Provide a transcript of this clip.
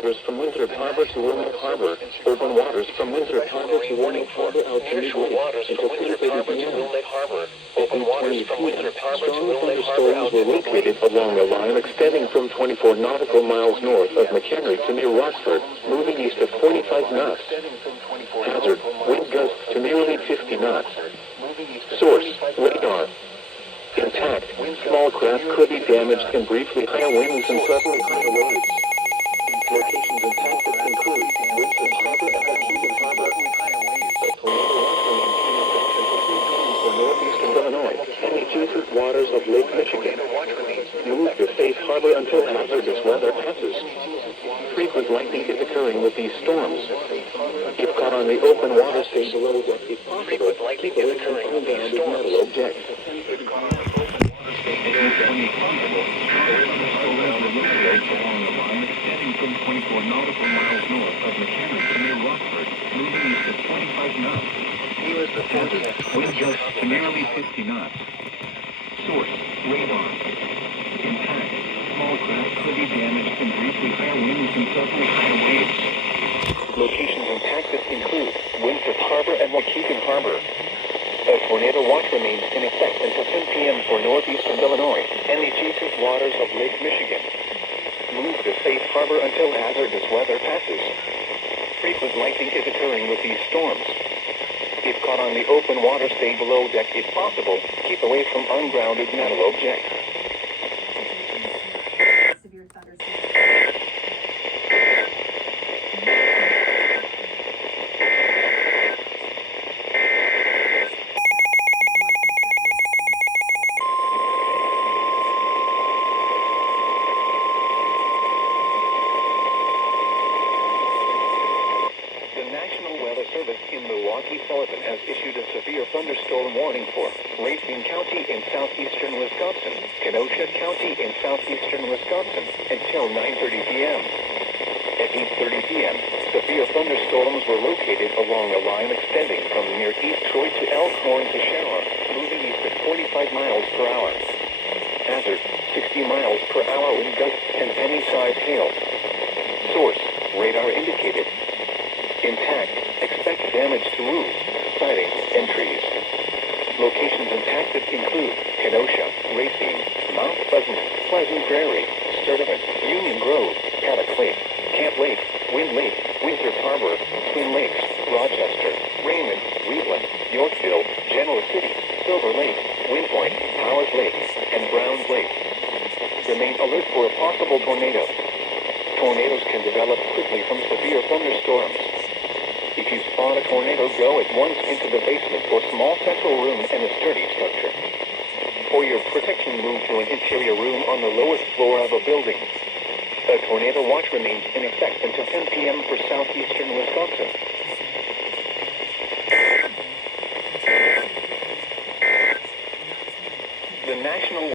waters from Winthrop Harbor to Wilmette Harbor. Open waters from Winthrop Harbor to Warning Harbor out to Midway until 10:30 p.m. At 8:20 p.m., strong thunderstorms were located along a line extending from 24 nautical miles north of McHenry to near Rockford, moving east at 45 knots. Hazard, wind gusts to nearly 50 knots. Source, radar. Intact, small craft could be damaged and briefly higher winds and suddenly higher waves. Locations and tactics include Winthrop Harbor and Waukegan Harbor. A tornado for northeastern Illinois and the adjacent waters of Lake Michigan. Move to safe harbor until hazardous weather passes. Frequent lightning is occurring with these storms. If caught on the open water, stay below deck if possible. Keep away from unbounded metal objects. From 24 nautical miles north of McHenry to near Rockford, moving east at 25 knots. Wind gusts to nearly 50 knots. Source, radar. Intact, small craft could be damaged and briefly higher winds and suddenly higher waves. Locations and tactics include Winthrop Harbor and Waukegan Harbor. A tornado watch remains in effect until 10 p.m. for northeastern Illinois and the adjacent waters of Lake Michigan. Move to safe harbor until hazardous weather passes. Frequent lightning is occurring with these storms. If caught on the open water, stay below deck if possible. Keep away from ungrounded metal objects. Severe thunderstorm. Sullivan has issued a severe thunderstorm warning for Racine County in southeastern Wisconsin, Kenosha County in southeastern Wisconsin until 9:30 p.m. At 8:30 p.m., severe thunderstorms were located along a line extending from near East Troy to Elkhorn to Shawer, moving east at 45 miles per hour. Hazard, 60 miles per hour wind gusts and any-size hail. Source, radar indicated. Intact, expect damage to roofs, siding, and trees. Locations and tactics include Kenosha, Racine, Mount Pleasant, Pleasant Prairie, Sturtevant, Union Grove, Paddock Lake, Camp Lake, Wind Lake, Winthrop Harbor, Twin Lakes, Rochester, Raymond, Wheatland, Yorkville, Genoa City, Silver Lake, Wind Point, Powers Lake, and Browns Lake. Remain alert for a possible tornado. Tornadoes can develop quickly from severe thunderstorms. If you spot a tornado, go at once into the basement or small central room and a sturdy structure. For your protection, move to an interior room on the lowest floor of a building. A tornado watch remains in effect until 10 p.m. for southeastern Wisconsin. The National